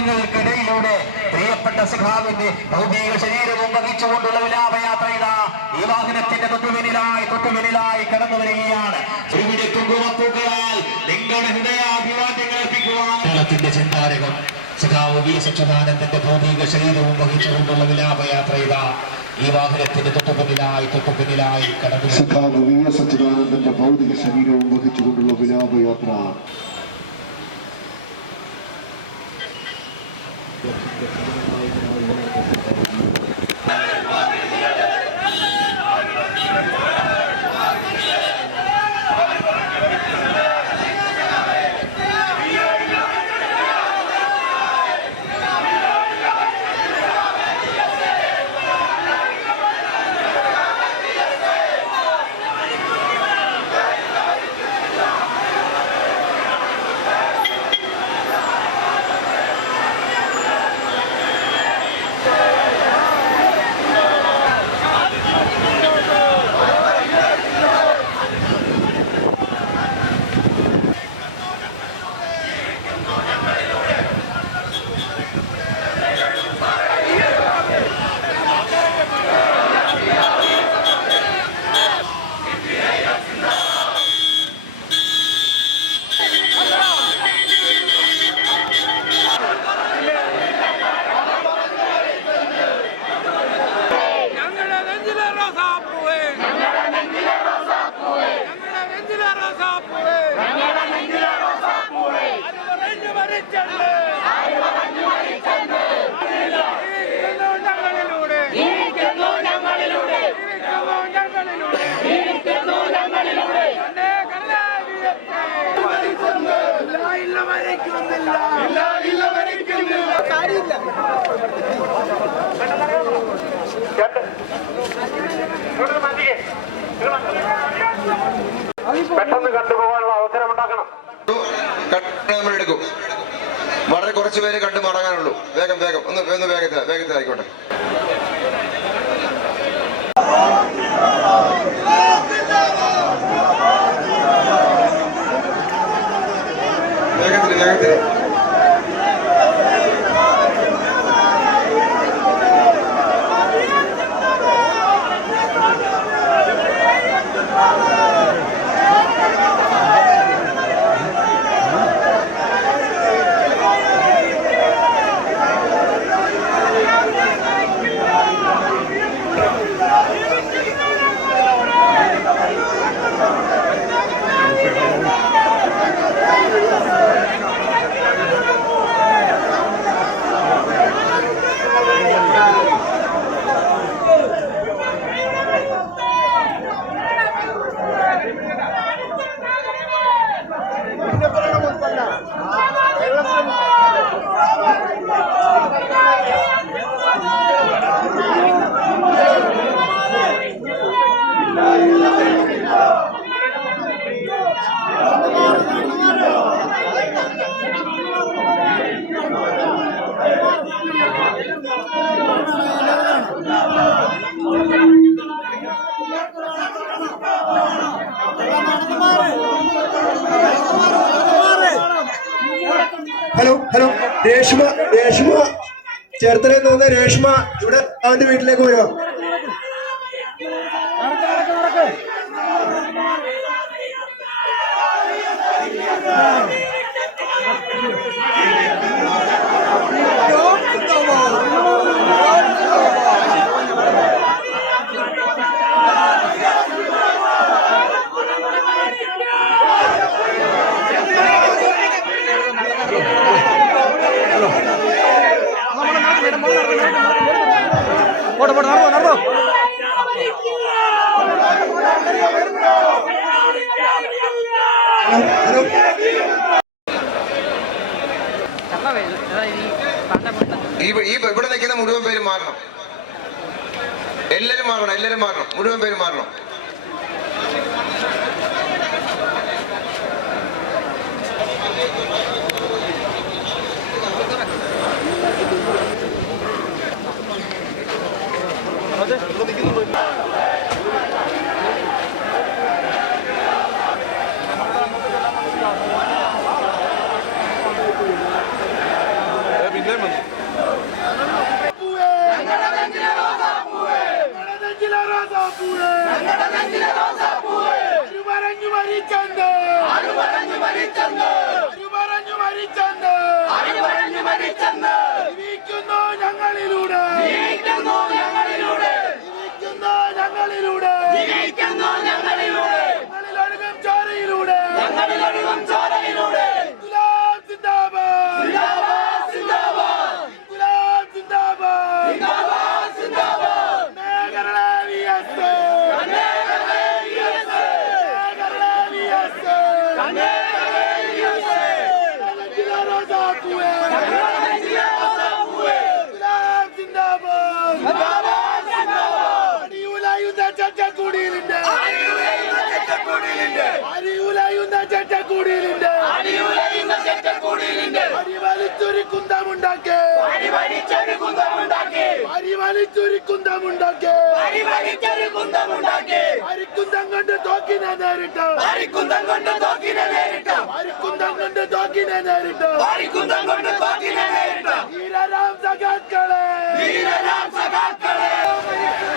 ജനങ്ങൾക്കിടയിലൂടെ പ്രിയപ്പെട്ട സഖാവിന്റെ ഭൗതിക ശരീരവും വഹിച്ചുകൊണ്ടുള്ള വിലാപയാത്ര ഇതാ ഈ വാഹനത്തിന്റെ തൊട്ടുമിനിലായി തൊട്ടുമിനിലായി കടന്നു വരികയാണ്. ഇവിടെ കുങ്കുമപ്പൂക്കളാൽ നിങ്ങളുടെ ഹൃദയാഭിവാദ്യങ്ങൾ അർപ്പിക്കുവാൻ. കേരളത്തിന്റെ ചിന്താരകം സഖാവ് വി സച്ചിദാനന്ദന്റെ ഭൗതിക ശരീരവും വഹിച്ചുകൊണ്ടുള്ള വിലാപയാത്ര ഇതാ ഈ വാഹനത്തിന്റെ തൊട്ടുപിന്നിലായി തൊട്ടുപിന്നിലായി കടന്നു. സഖാവ് വി സച്ചിദാനന്ദന്റെ ഭൗതിക ശരീരവും വഹിച്ചുകൊണ്ടുള്ള വിലാപയാത്ര. പെട്ടെന്ന് കണ്ടുപോകാനുള്ള അവസരം ഉണ്ടാക്കണം എടുക്കും. വളരെ കുറച്ച് പേര് കണ്ടു മടങ്ങാനുള്ളൂ. വേഗം വേഗം. ഒന്ന് ഒന്ന് വേഗത്തിൽ വേഗത്തിലായിക്കോട്ടെ. വേഗത്തിൽ വേഗത്തിൽ ഹലോ ഹലോ. രേഷ്മ രേഷ്മ. ചേർത്തലയിൽ തോന്നുന്ന രേഷ്മ ഇവിടെ അവന്റെ വീട്ടിലേക്ക് വരുമോ ഹലോ ഈ ഈ ഇവിടെ നിൽക്കുന്ന മുഴുവൻ പേര് മാറണം. എല്ലാരും മാറണം എല്ലാരും മാറണം മുഴുവൻ പേര് മാറണം. അരിവലിച്ചൊരു കുന്തമുണ്ടാക്കേ. അരിവലിച്ചൊരു കുന്തമുണ്ടാക്കേ. അരിക്കുന്തം കൊണ്ട് തോക്കിനെ നേരിട്ട്. അരിക്കുന്തം കൊണ്ട് തോക്കിനെ നേരിട്ട്. അരിക്കുന്തം കൊണ്ട് തോക്കിനെ നേരിട്ട്. അരിക്കുന്തം കൊണ്ട് തോക്കിനെ നേരിട്ട്. വീരരാം സഖാക്കളെ. വീരരാം സഖാക്കളെ.